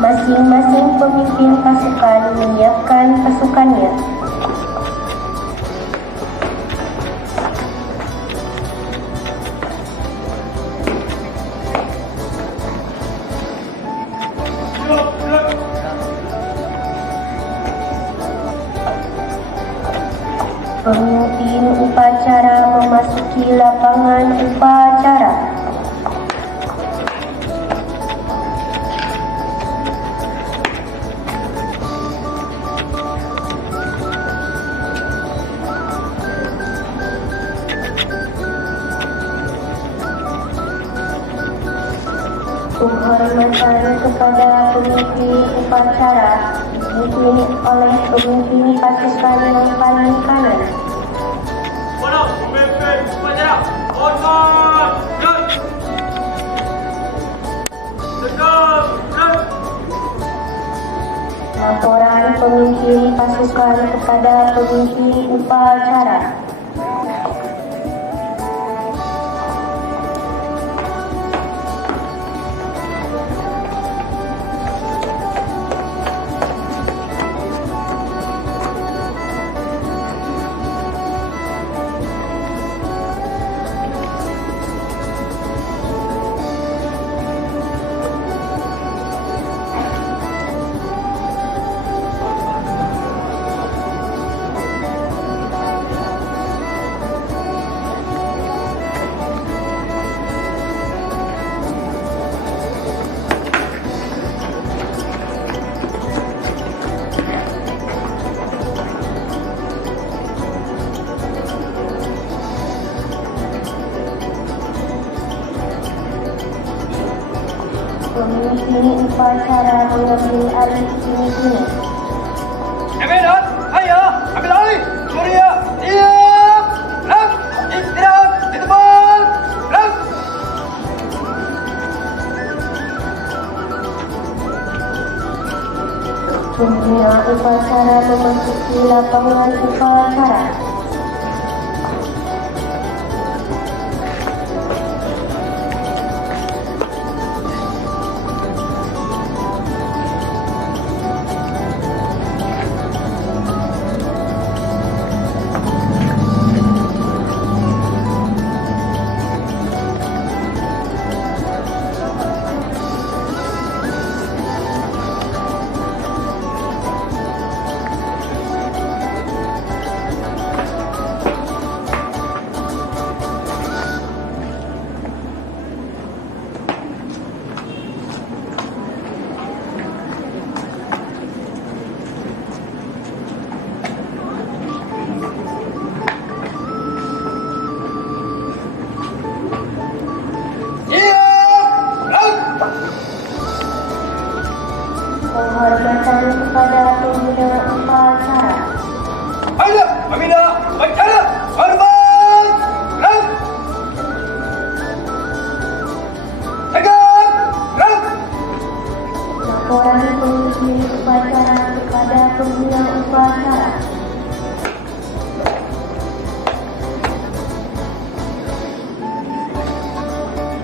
Masing-masing pemimpin pasukan menyiapkan pasukannya. Pemimpin upacara memasuki lapangan upacara. Penghormatan kepada pemimpin upacara dipimpin oleh pemimpin pasukan yang paling kanan. Pemimpin upacara, hormat, Laporan pemimpin pasukan kepada pemimpin upacara. Pemimpin upacara mengambil alih kini-kini. Emedan, ayo, ambil alih. Surya, siap. Gerak, istirahat, di depan. Gerak. Pembina upacara memasuki lapangan upacara. Penghormatan kepada pembina upacara. Ayo, pembina upacara, hormat. Gerak. Tegak, gerak. Laporan pemimpin upacara kepada pembina upacara.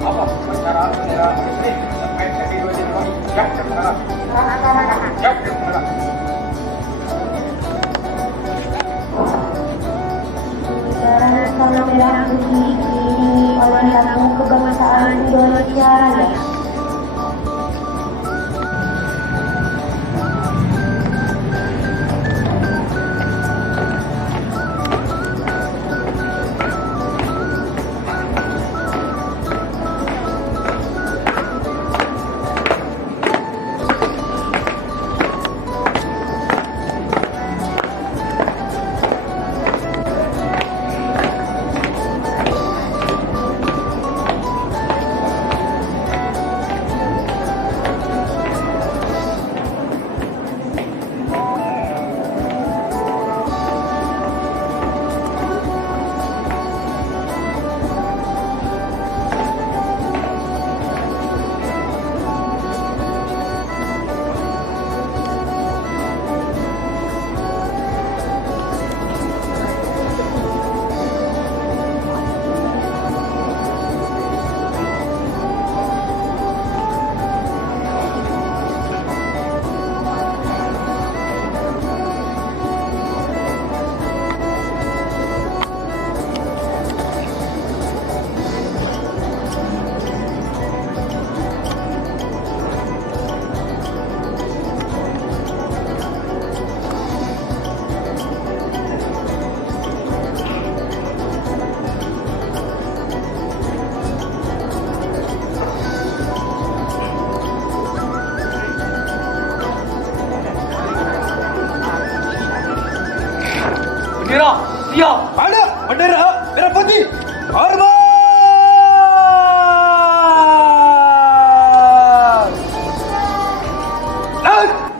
Apa upacara bendera ini? Sampai kaki dua jam lagi. Siap, gerak. Siap, gerak. Upacara Sang Merah Putih diiringi oleh lagu kebangsaan Indonesia Raya. Iya, ada bendera merah putih. Hormat. Laut.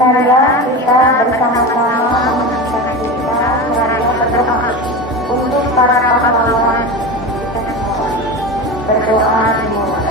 Marilah kita bersama-sama menyaksikan seraya berdoa untuk para pahlawan kita semua. Berdoa dimulai.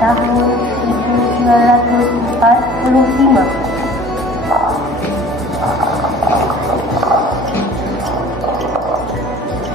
tahun 1945.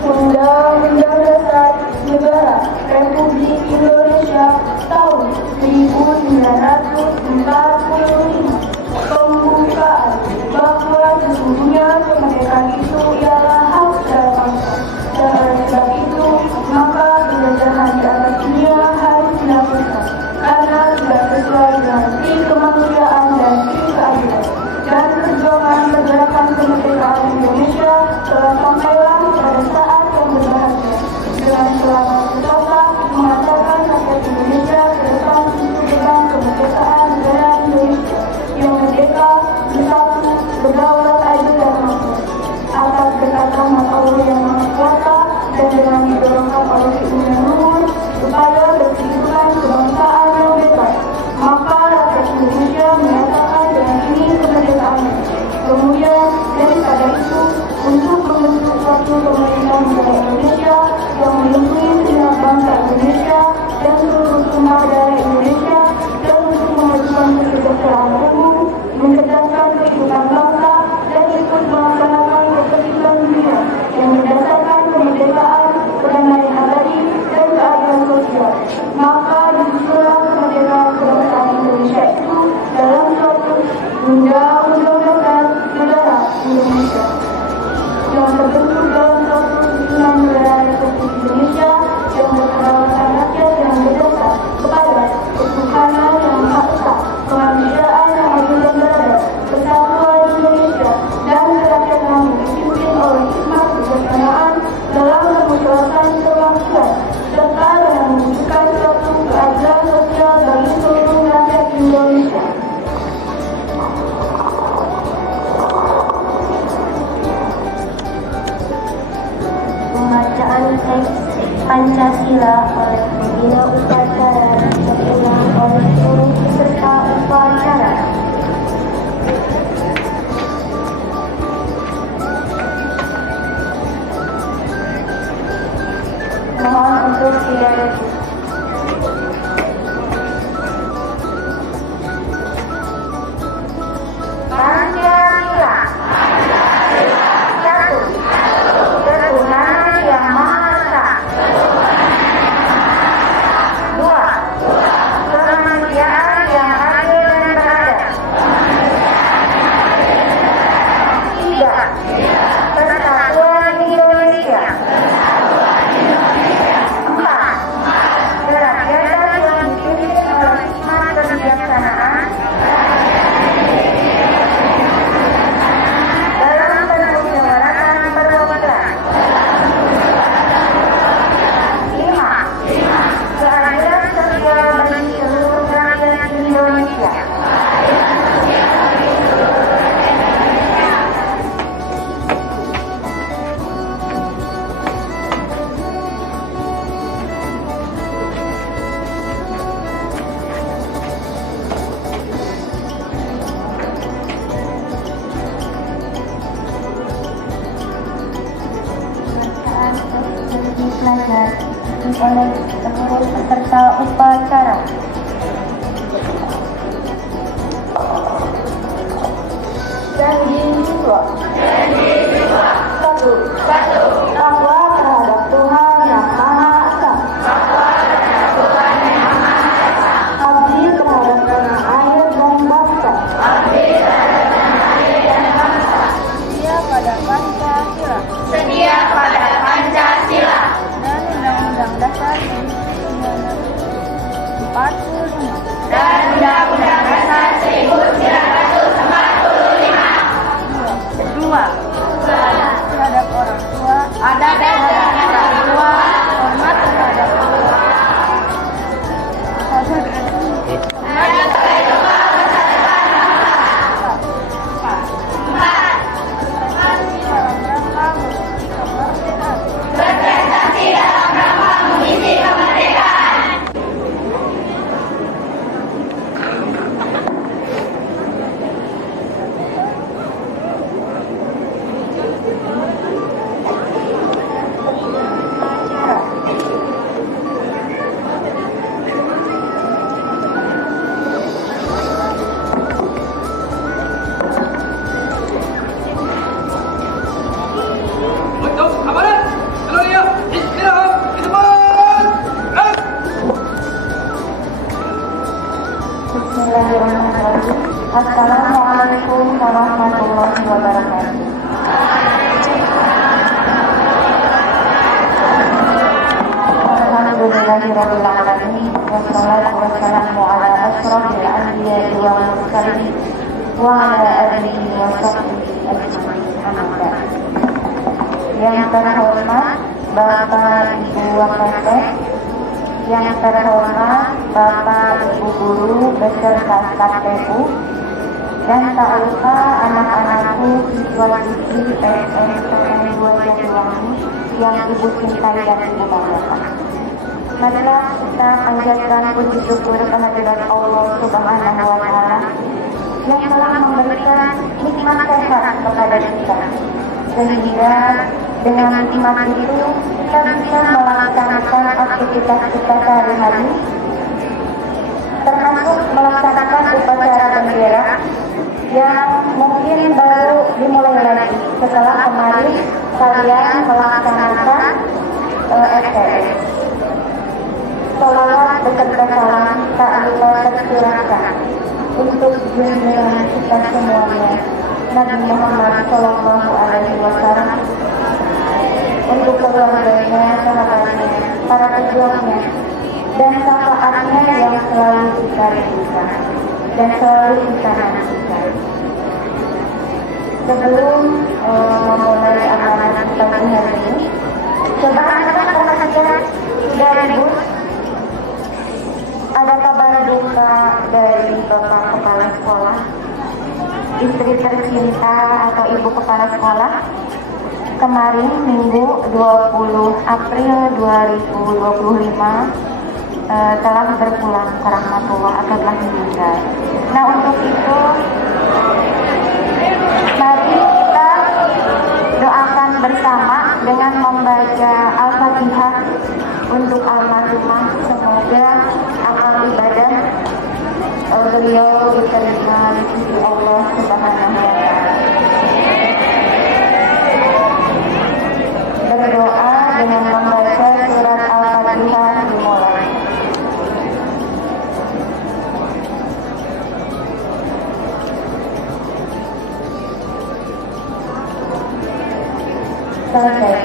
Undang-Undang Dasar Negara Republik Indonesia tahun 1945 pembukaan bahwa sesungguhnya kemerdekaan itu ialah hak secara bangsa, dan oleh sebab itu maka penjajahan di atas dunia harus dilakukan karena tidak sesuai dengan prinsip kemanusiaan dan prinsip keadilan, dan perjuangan pergerakan kemerdekaan Indonesia telah sampailah pada saat yang berbahagia dengan selamat berkata mengatakan rakyat Indonesia ke depan untuk beban kemerdekaan negara Indonesia yang merdeka, bersatu, berdaulat adil dan makmur atas berkat rahmat Allah yang Maha Kuasa dan dengan didorongkan oleh keinginan luhur supaya berkehidupan kebangsaan yang bebas, maka rakyat Indonesia menyatakan dengan ini kemerdekaannya. Kemudian daripada itu, untuk membentuk suatu pemerintahan negara Indonesia yang melindungi segenap bangsa Indonesia dan seluruh umat daerah Indonesia, dan untuk memajukan kesejahteraan umum, mencerdaskan kehidupan bangsa, dan ikut melaksanakan ketertiban dunia yang berdasarkan kemerdekaan, perdamaian abadi, dan keadilan sosial. Maka disusunlah kemerdekaan kebangsaan Indonesia itu dalam suatu Undang-Undang Dasar Negara Indonesia yang terbentuk dalam suatu susunan negara Republik Indonesia yang berkedaulatan rakyat yang berdasar kepada ketuhanan yang Maha Esa, kemanusiaan yang adil dan beradab, persatuan Indonesia, dan kerakyatan yang dipimpin oleh hikmat kebijaksanaan dalam memusyawarahkan kebangsaan, serta dengan mewujudkan suatu keadilan sosial bagi seluruh rakyat Indonesia. Pembacaan teks Pancasila oleh pembina upacara diulang oleh seluruh peserta upacara. Mohon untuk tidak duduk. Pancasila. Satu. Ketuhanan yang Maha Esa. Dua. Kemanusiaan yang adil dan beradab. Tiga. Persatuan Indonesia. Empat. Kerakyatan yang dipimpin oleh hikmat kebijaksanaan dalam permusyawaratan perwakilan. Lima. Keadilan sosial bagi seluruh rakyat Indonesia. Bacaan teks dipelajari oleh seluruh peserta upacara. Janji siswa. Satu. Takwa terhadap Tuhan yang Maha Esa. Abdi terhadap tanah air dan bangsa. Setia pada Pancasila. Dan Undang-Undang Dasar 1945. Dan Undang-Undang Dasar 1945. Dua. Assalamualaikum warahmatullahi wabarakatuh. Alhamdulillahirabbil alamin wassalatu wassalamu ala asyrofil anbiya'i wal mursalin wa ala alihi wa sahbihi ajmain. Amma ba'd. Yang terhormat Bapak Ibu Wakapolres, yang terhormat Bapak Ibu Guru beserta staf TU, dan tak lupa anak-anakku siswa-siswi PSN Sekolah 2 Jatiwangi yang Ibu cintai dan Ibu banggakan. Marilah kita panjatkan puji syukur kehadirat Allah Subhanahu wa Ta'ala yang telah memberikan nikmat sehat kepada kita, sehingga dengan nikmat itu kita bisa melaksanakan aktivitas kita sehari-hari, termasuk melaksanakan upacara bendera yang mungkin baru dimulai lagi setelah kemarin kalian melaksanakan STS. Salawat beserta salam tak lupa tercurahkan untuk junjungan kita semuanya, Nabi Muhammad Sallallahu Alaihi Wasallam, untuk keluarganya, sahabatnya, para pejuangnya, dan syafaatnya yang selalu kita rindukan dan selalu kita nantikan. Sebelum memulai amanat pagi hari ini, coba anak-anak perhatikan dari Bu, ada kabar duka dari Bapak Kepala Sekolah, istri tercinta atau Ibu Kepala Sekolah. Kemarin Minggu 20 April 2025 telah berpulang ke rahmatullah atau telah meninggal. Nah, untuk itu mari kita doakan bersama dengan membaca Al-Fatihah untuk almarhumah. Semoga amal ibadah beliau diterima di sisi Allah Subhanahu wa Ta'ala. Berdoa dengan membaca surat Al-Fatihah dimulai. Selesai.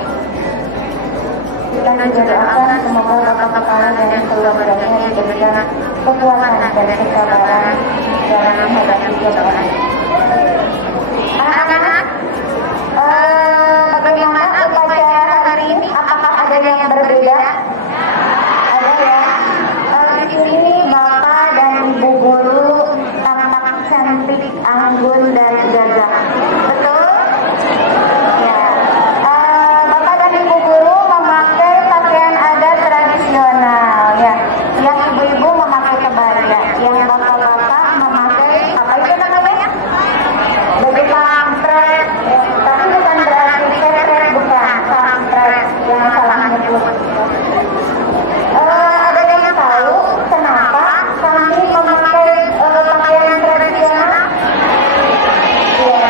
Kita juga doakan semoga Bapak Kepala dan keluarganya diberikan kekuatan dan kesabaran dalam menghadapi cobaan. Anak-anak, bagaimana upacara hari ini? Apakah ada yang berbeda? Ada ya. Di sini Bapak dan Ibu Guru tampak cantik, anggun dan gagah. Betul? Ya. Bapak dan Ibu Guru memakai pakaian adat tradisional ya. Yang ibu-ibu memakai kebaya, yang bapak-bapak memakai apa itu namanya? Baju kampret. Tapi bukan berarti kepret, bukan kampret yang salah nyebut. Ada yang tahu kenapa kami memakai pakaian tradisional? Ya.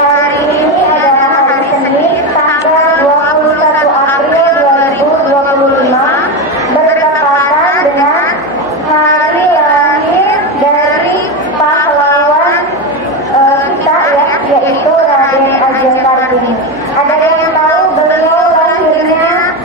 Hari ini adalah hari Senin, tanggal 21 April 2025, bertepatan dengan hari lahir dari pahlawan kita ya, yaitu Raden Ajeng Kartini. Ada yang tahu beliau lahirnya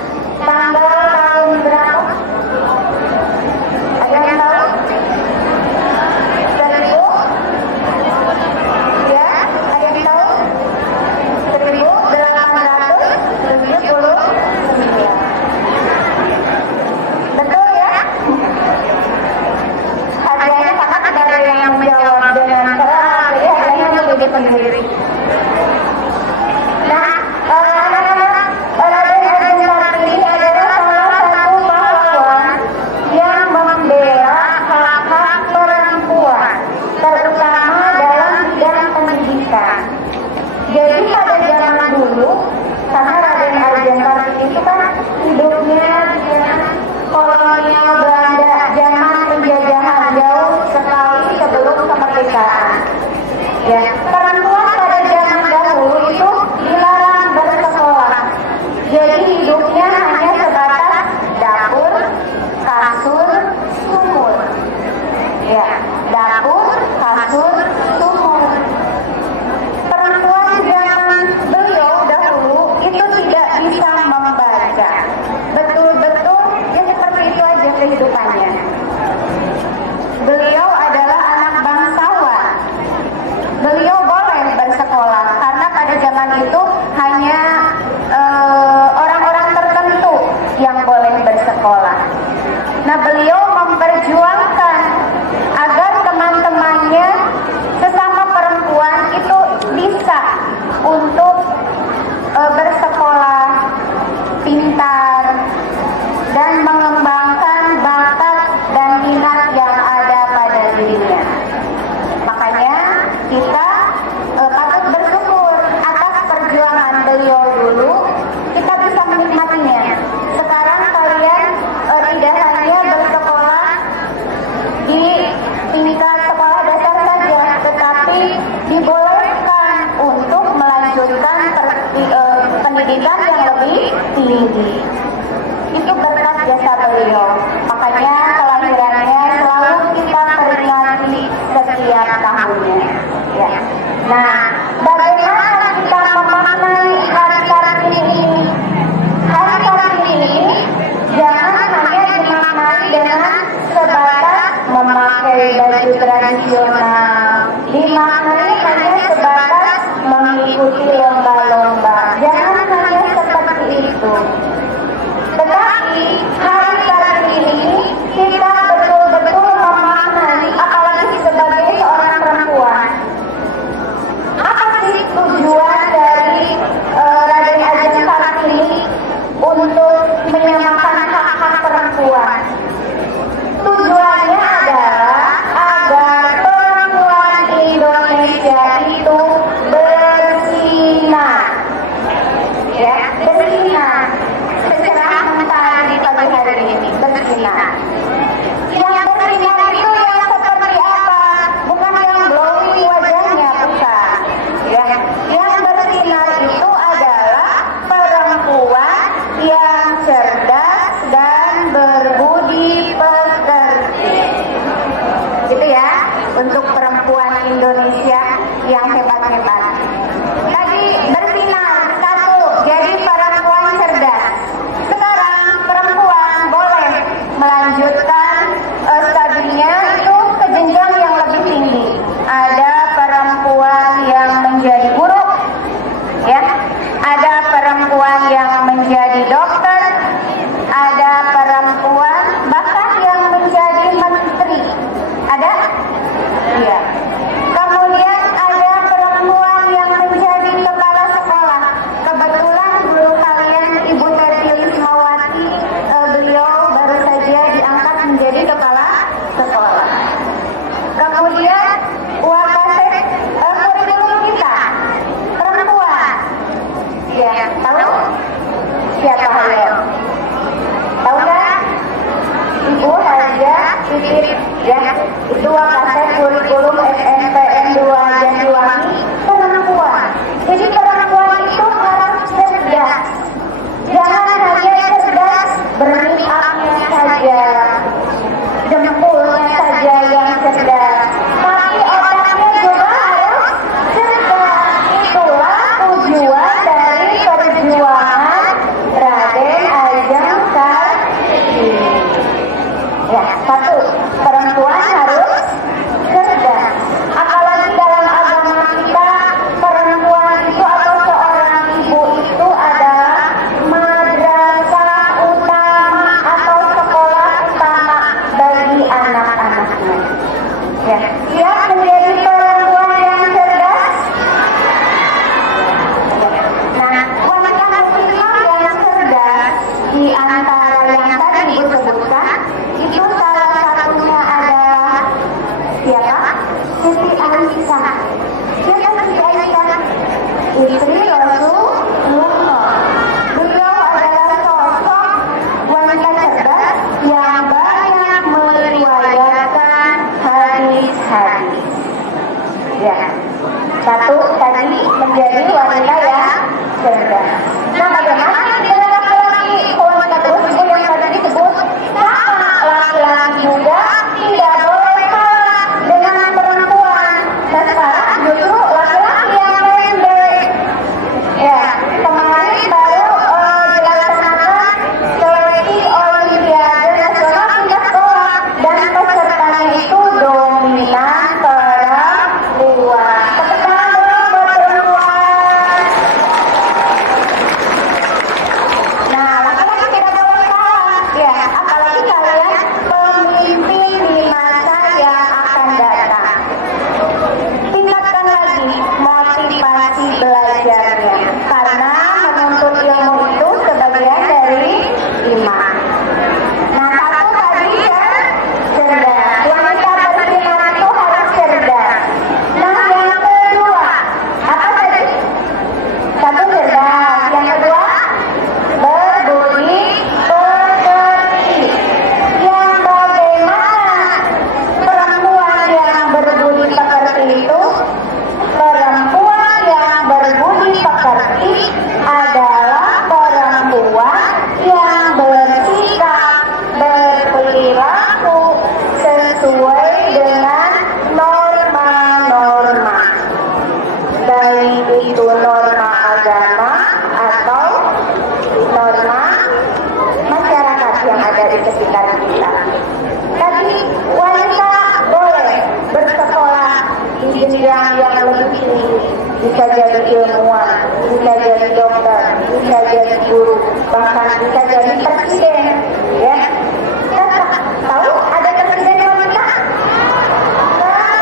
pintar, dan mengembangkan bakat dan minat yang ada pada dirinya. Makanya kita patut bersyukur atas perjuangan beliau dulu, kita bisa menikmatinya. Sekarang kalian tidak hanya bersekolah di tingkat sekolah dasar saja, tetapi dibolehkan untuk melanjutkan pendidikan yang lebih tinggi. Itu berkat jasa beliau. Makanya kelahirannya selalu kita peringati setiap tahunnya. Ya. Nah, bagaimana kita memaknai hari Kartini ini? Hari Kartini ini jangan hanya dimaknai dengan sebatas memakai baju tradisional, dimaknai hanya sebatas mengikuti lomba-lomba. Jangan hanya seperti itu. Tetapi hari Kartini ini kita betul-betul memaknai, apalagi sebagai seorang perempuan. Apa sih tujuan dari Raden Ajeng Kartini untuk menyamakan hak-hak perempuan? Tujuannya adalah agar perempuan Indonesia itu bersinar, ya, bersinar secerah mentari pagi hari ini, bersinar. Yang bersinar itu yang seperti apa? Bukan yang glowing wajahnya, bukan. Ya, yang bersinar itu adalah perempuan yang cerdas dan berbudi pekerti. Gitu ya, untuk perempuan Indonesia yang hebat-hebat. Tadi bersinar, satu, jadi perempuan cerdas. Sekarang perempuan boleh melanjutkan studinya itu ke jenjang yang lebih tinggi. Ada perempuan yang menjadi guru, ya. Ada perempuan yang menjadi dokter, ada perempuan bahkan yang menjadi menteri. Ada? Iya. Kemudian ada perempuan yang menjadi kepala sekolah. Kebetulan guru kalian Ibu Teti Lismawati, beliau baru saja diangkat menjadi kepala sekolah. Kemudian Wakasek kurikulum kita perempuan. Ya, tahu? Siapa ayo? Tahu nggak? Ibu Haja Titit, ya, itu Wakasek kurikulum SNPN 2 Jatiwangi perempuan. Jadi perempuan itu harus cerdas. Jangan hanya cerdas berniatnya saja, jempolnya saja yang cerdas, tapi otaknya juga harus cerdas. Itulah tujuan dari perjuangan Raden Ajeng Kartini. Ya, satu, perempuan harus cerdas. Apalagi dalam agama kita, perempuan itu atau seorang ibu itu adalah madrasah utama atau bisa jadi presiden, ya. Tahu ada presiden wanita?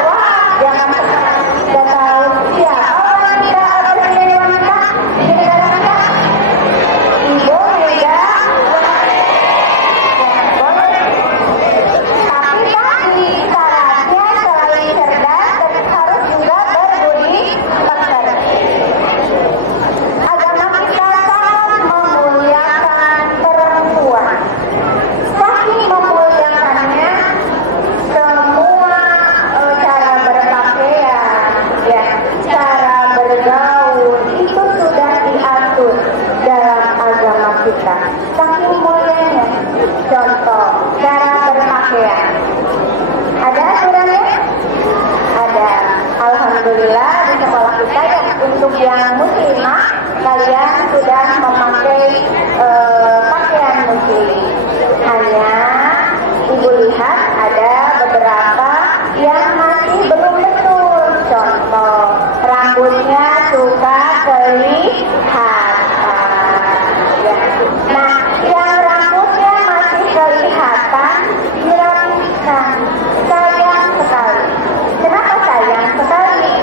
Wah, jangan nggak tahu siapa wanita presiden wanita di negara kita? Ibu Mega. Tapi tadi syaratnya selain cerdas dan harus juga berbudi pekerti. Agama kita sangat memuliakan perempuan. Saking memuliakannya, semua cara berpakaian, ya, cara bergaul itu sudah diatur dalam agama kita. Saking mulianya. Contoh, cara berpakaian. Ada aturannya? Ada. Alhamdulillah di sekolah kita ya untuk yang muslimah kalian sudah memakai pakaian muslim. Hanya ibu lihat ada beberapa yang masih belum betul. Contoh, rambutnya suka kelihatan. Ya. Nah, yang rambutnya masih kelihatan dirapikan. Sayang sekali. Kenapa sayang sekali?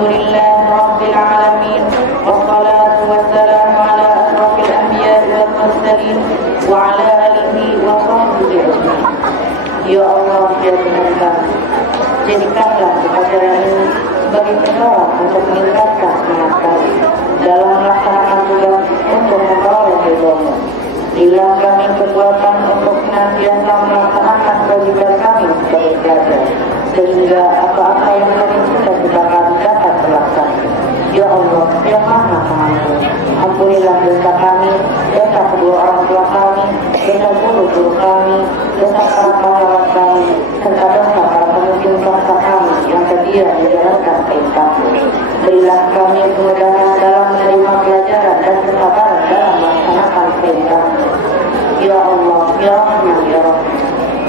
لله رب العالمين والصلاة والسلام على أشرف الأنبياء والمرسلين وعلى آله وصحبه أجمعين. Ya Allah, ya Tuhan kami, jadikanlah acara ini sebagai penolong untuk meningkatkan semangat kami dalam melaksanakan tugas untuk memperoleh ridho-Mu. Berilah kami kekuatan untuk senantiasa melaksanakan kewajiban kami sebagai pelajar, sehingga apa-apa yang kami sudah katakan dapat terlaksana. Ya Allah, yang Maha Pengampun, ampunilah dosa kami, dosa kedua orang tua kami, dosa guru-guru kami, dosa para pahlawan kami, serta dosa para pemimpin bangsa kami yang setia menjalankan perintah-Mu. Berilah kami kemudahan dalam menerima pelajaran dan kesabaran dalam melaksanakan perintah-Mu. Ya Allah, ya Rahman, ya Rahim,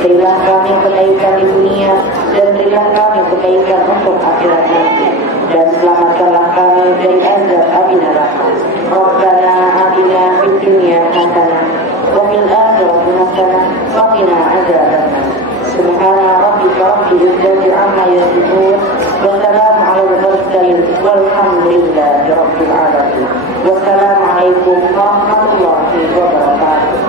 berilah kami kebaikan di dunia dan berilah kami kebaikan untuk akhirat nanti, dan selamatkanlah kami dari azab api neraka. Rabbana atina fid dunya hasanah wa fil akhirati hasanah wa qina adzabannar. Subhana rabbika rabbil izzati amma yasifun wa salamun 'alal mursalin walhamdulillahi rabbil alamin. Wassalamualaikum warahmatullahi wabarakatuh.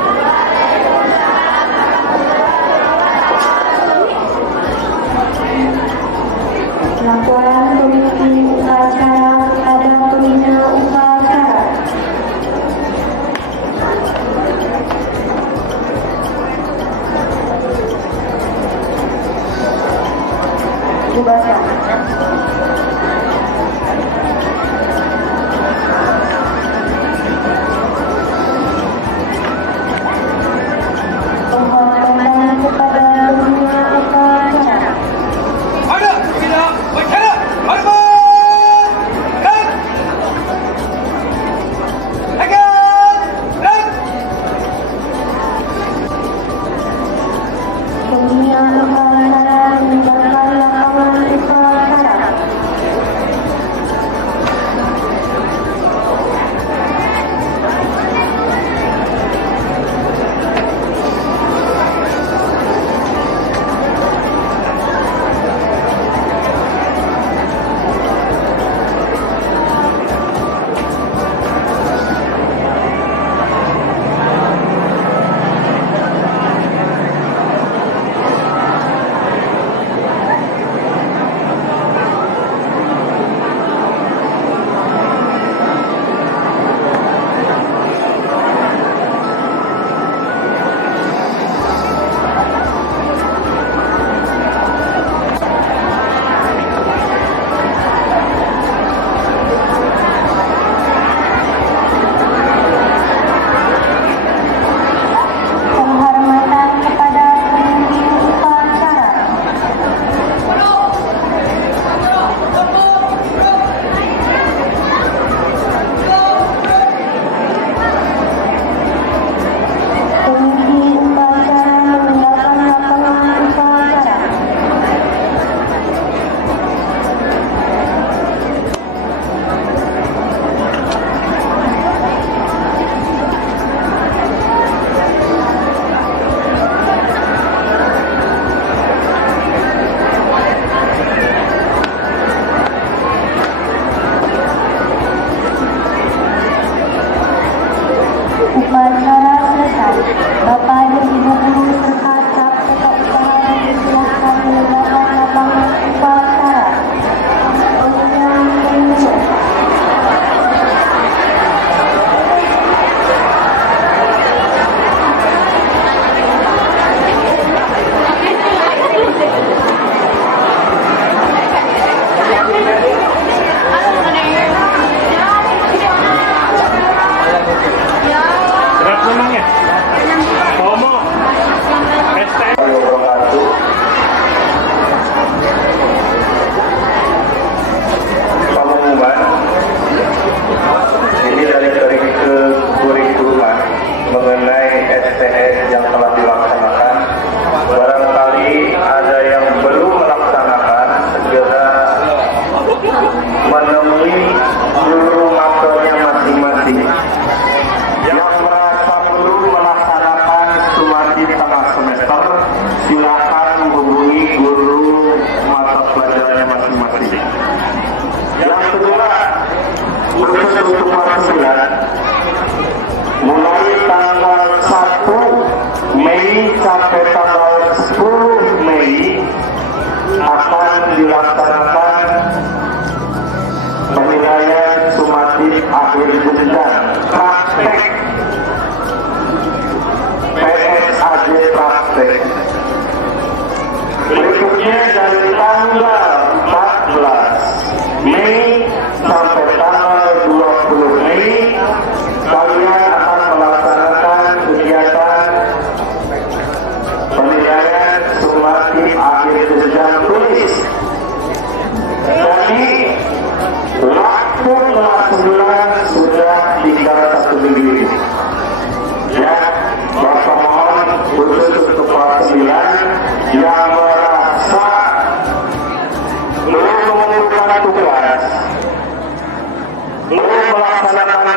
Laporan Komisi Upacara kepada Pembina Upacara. Dibaca. Pengorbanan kepada pembina upacara. Ada, tidak, bicara, harus.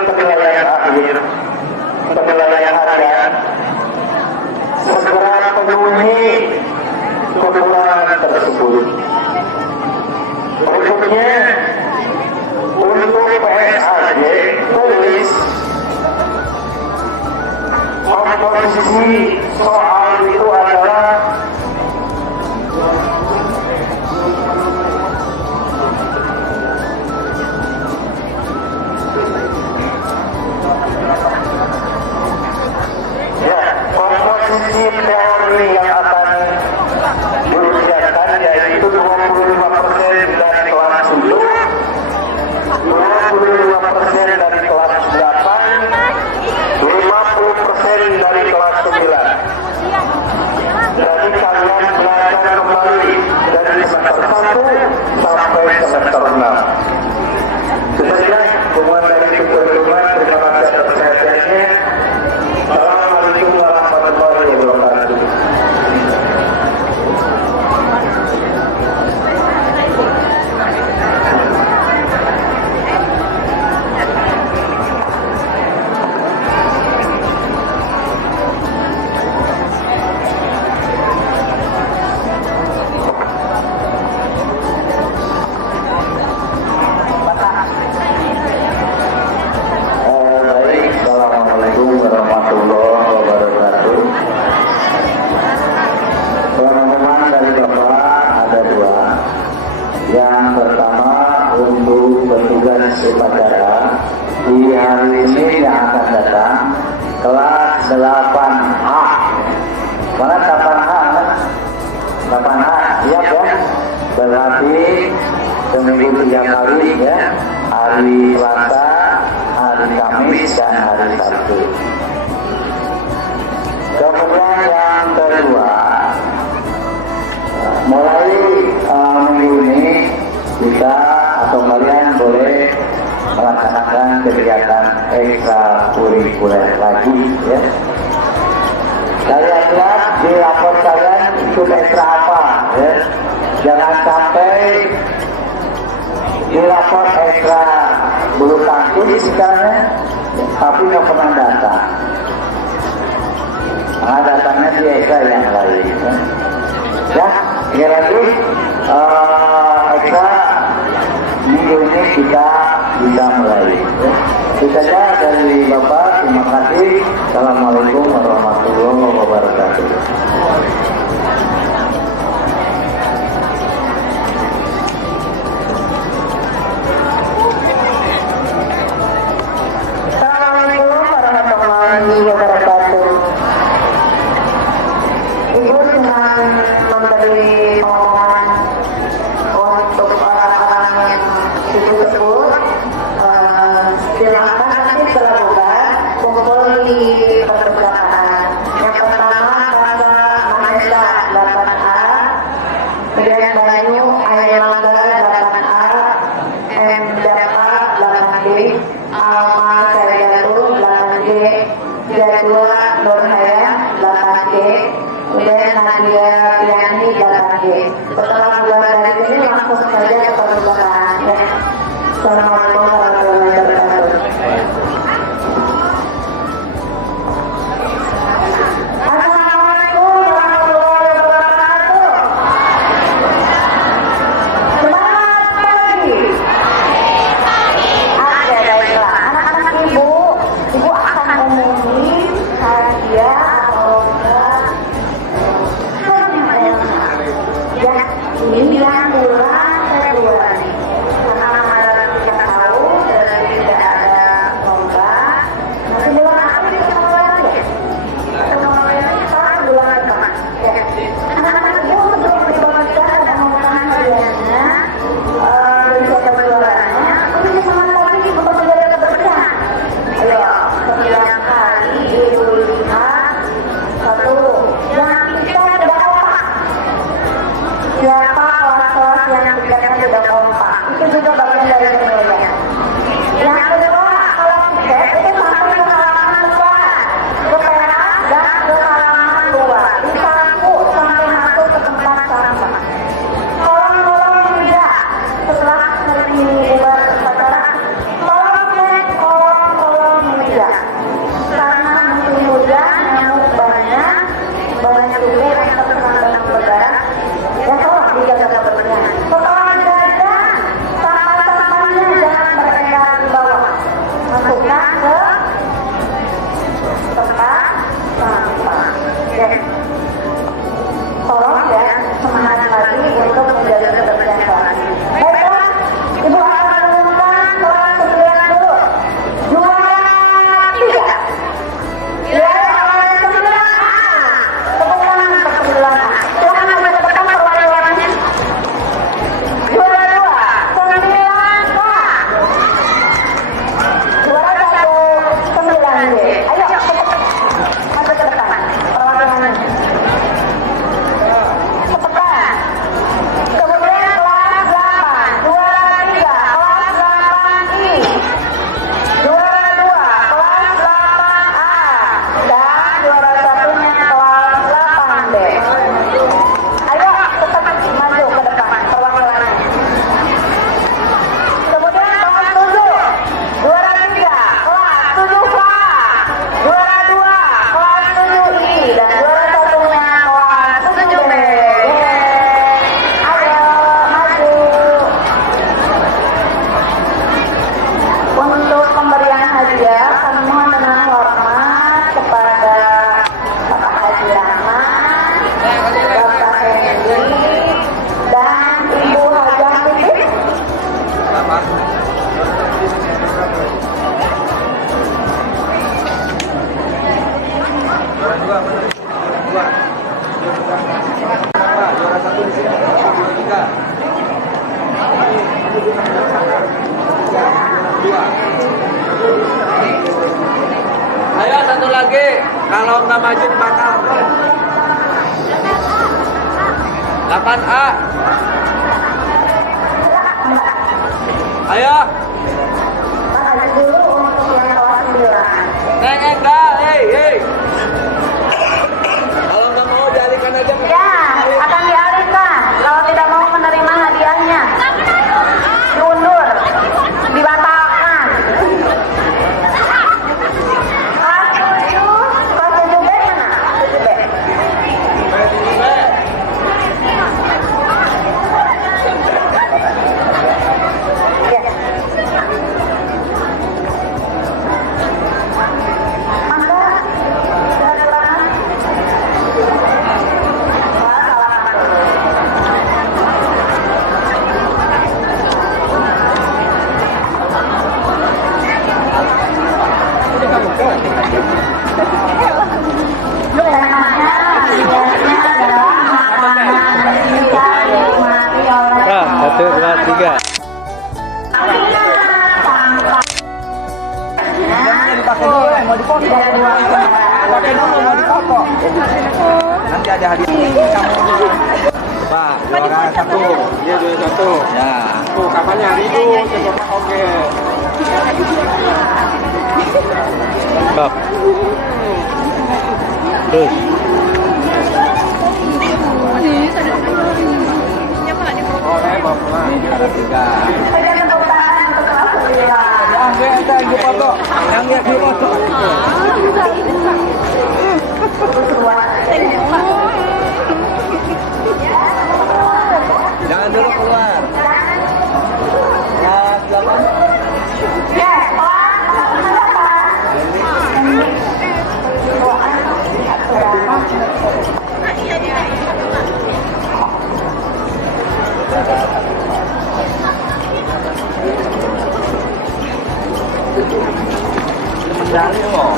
penilaian akhir, penilaian harian, segera penuhi kekurangan tersebut. Berikutnya, untuk PSAG tulis komposisi soal itu adalah komposisi teori yang akan diujikan yaitu 25% dari kelas 7, 25% dari kelas 8, 50% dari kelas 9. Jadi kalian belajar kembali dari semester 1 sampai semester 6. Sebenarnya hubungan dari hitung-hitungan, terima kasih atas perhatiannya. Assalamualaikum warahmatullahi wabarakatuh. Baik, assalamualaikum warahmatullahi wabarakatuh. Pengumuman dari Bapak ada dua. Yang pertama untuk petugas upacara di hari ini yang akan datang kelas 8H. Mana 8H? 8H siap ya. Berarti seminggu 3 kali ya. Hari Selasa, hari Kamis dan hari Sabtu. Kemudian yang kedua, mulai minggu ini kita atau kalian boleh melaksanakan kegiatan ekstrakurikuler lagi ya. Kalian lihat di rapor kalian ikut ekstra apa ya. Jangan sampai di rapor ekstra bulu tangkis misalnya, tapi nggak pernah datang. Nah, datangnya di ekstra yang lain. Ya, sekali lagi ekstra minggu ini kita bisa mulai. Ya. Itu saja dari Bapak. Terima kasih. Assalamualaikum warahmatullahi wabarakatuh. Assalamualaikum warahmatullahi wabarakatuh. Ibu dengan memberi pengumuman untuk orang-orang yang disebut silakan nanti setelah bulan kumpul di perpustakaan. Yang pertama pada Manesa 8A, kemudian Banyu Air Mangga 8A, MDA 8D, Alma Sariatul 8D, 32 Nurhaya 8D, kemudian Nadia Piani 8D. Setelah bulan dari ini langsung saja ke perpustakaan ya. Assalamualaikum warahmatullahi wabarakatuh. Assalamualaikum warahmatullahi wabarakatuh. Selamat pagi. Ada baiklah, anak-anak ibu akan umumi hadiah atau enggak ya ini yang bulan Februari. Anak-anak tidak tahu dan tidak ada lomba. Nanti bulan April kita mulai lagi. Kita mulai sekarang bulan depan. Ya. Anak-anak ibu untuk dibagikan dan mengumumkan hadiahnya bisa kejualannya. Tapi semangat lagi untuk menjaga kebersihan. Ayo, 9 kali dilihat. 1. Yang kita tidak kompak. Siapa kelas-kelas yang tiketnya tidak kompak? Itu juga bagian dari penilaian. Yang kedua, kalau tiket itu sampai ke halaman luar, ke teras dan ke halaman luar. Disapu sampai masuk ke tempat sampah. Kolom-kolom tidak setelah selesai bulan upacara. Tolong cek kolom-kolom Juara 2 mana? Juara 2. Juara 1 di sini. 3. Ayo satu lagi. Kalau nggak maju dibakar. 8A. Ayo. Maju dulu untuk yang kelas 9. Neng enggak, hei. Kalau nggak mau dialihkan aja. Ya, akan dialihkan. Kalau tidak mau menerima hadiahnya, diundur, dibatalkan. Kelas 7B mana? 7B. Ya. Maka, silakan. Satu, dua, tiga. Dipakai dulu, mau dipoto. Pakai dulu, mau dipoto. Nanti ada hadiah. Pak, juara 1. Dia juara 1. Ya. Tuh, kapannya Ridu, coba oke. Bab. Terus. Oh, Bob. Ada 3. Yang di foto. Jangan dulu keluar. Medali loh.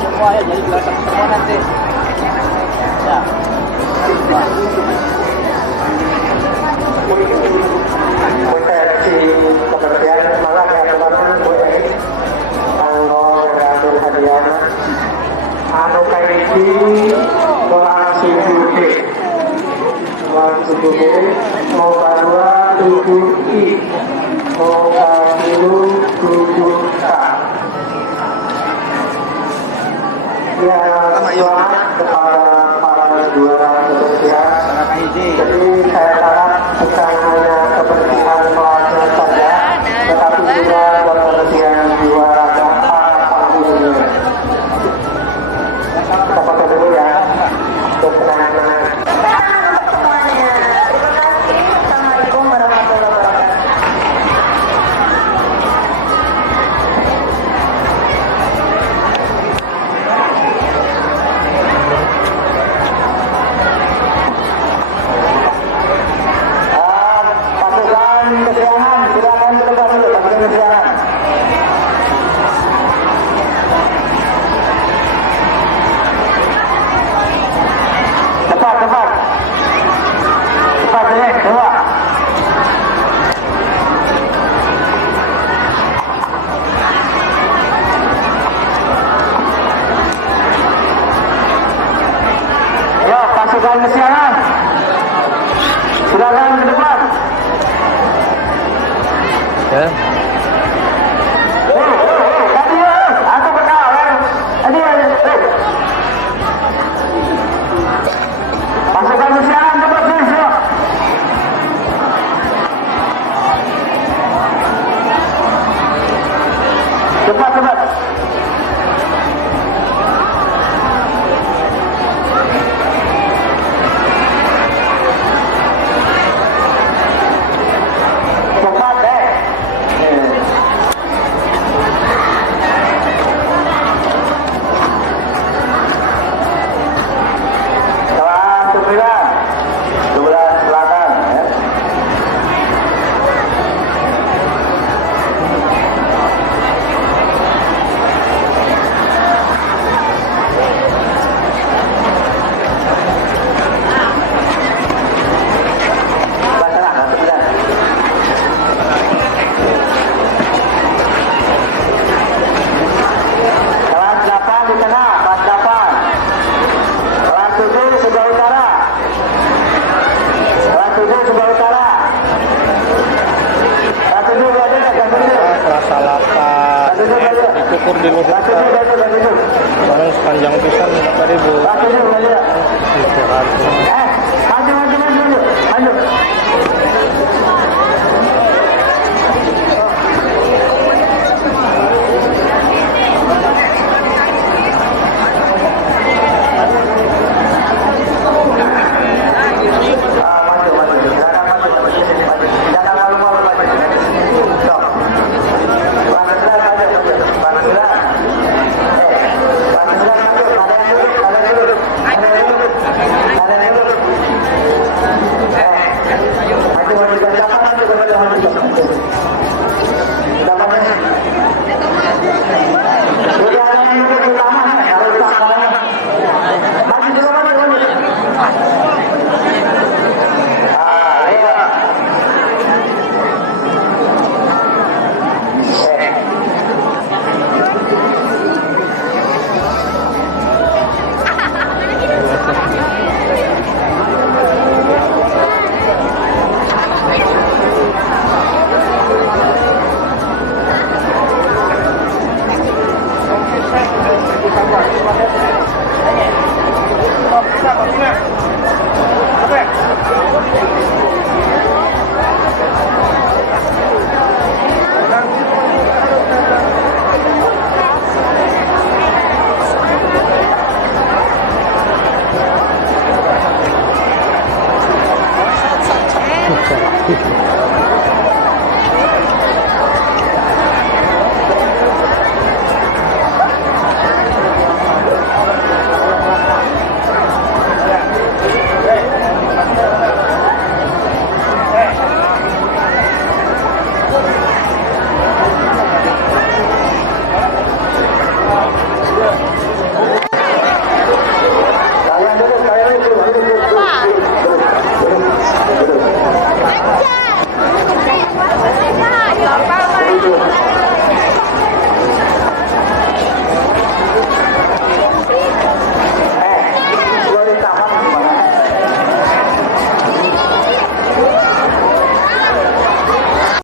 Semua ya, jadi gelas semua nanti. Ya. Potensi kementerian malah yang teman Bu Eri tanggo beratur hadiah anu kaiji kelas 7B kelas 7B mau kedua 7I mau ketilu 7K ya selamat kepada para juara kementerian. Jadi saya harap bukan hanya kebersihan kelasnya saja, tetapi juga kebersihan jiwa raga para pengunjung. Kita foto dulu ya, untuk kenang-kenangan. Assalamualaikum warahmatullahi wabarakatuh. Pasukan kesiangan, silakan ke depan dulu, pasukan kesiangan. Cepat, cepat. Cepat, ini, coba. Ayo, pasukan kesiangan. Silakan ke depan. Ya. Tadi, aku kenal, tadi. panjang pisan 4.000. Akhirnya udah. Itu kan.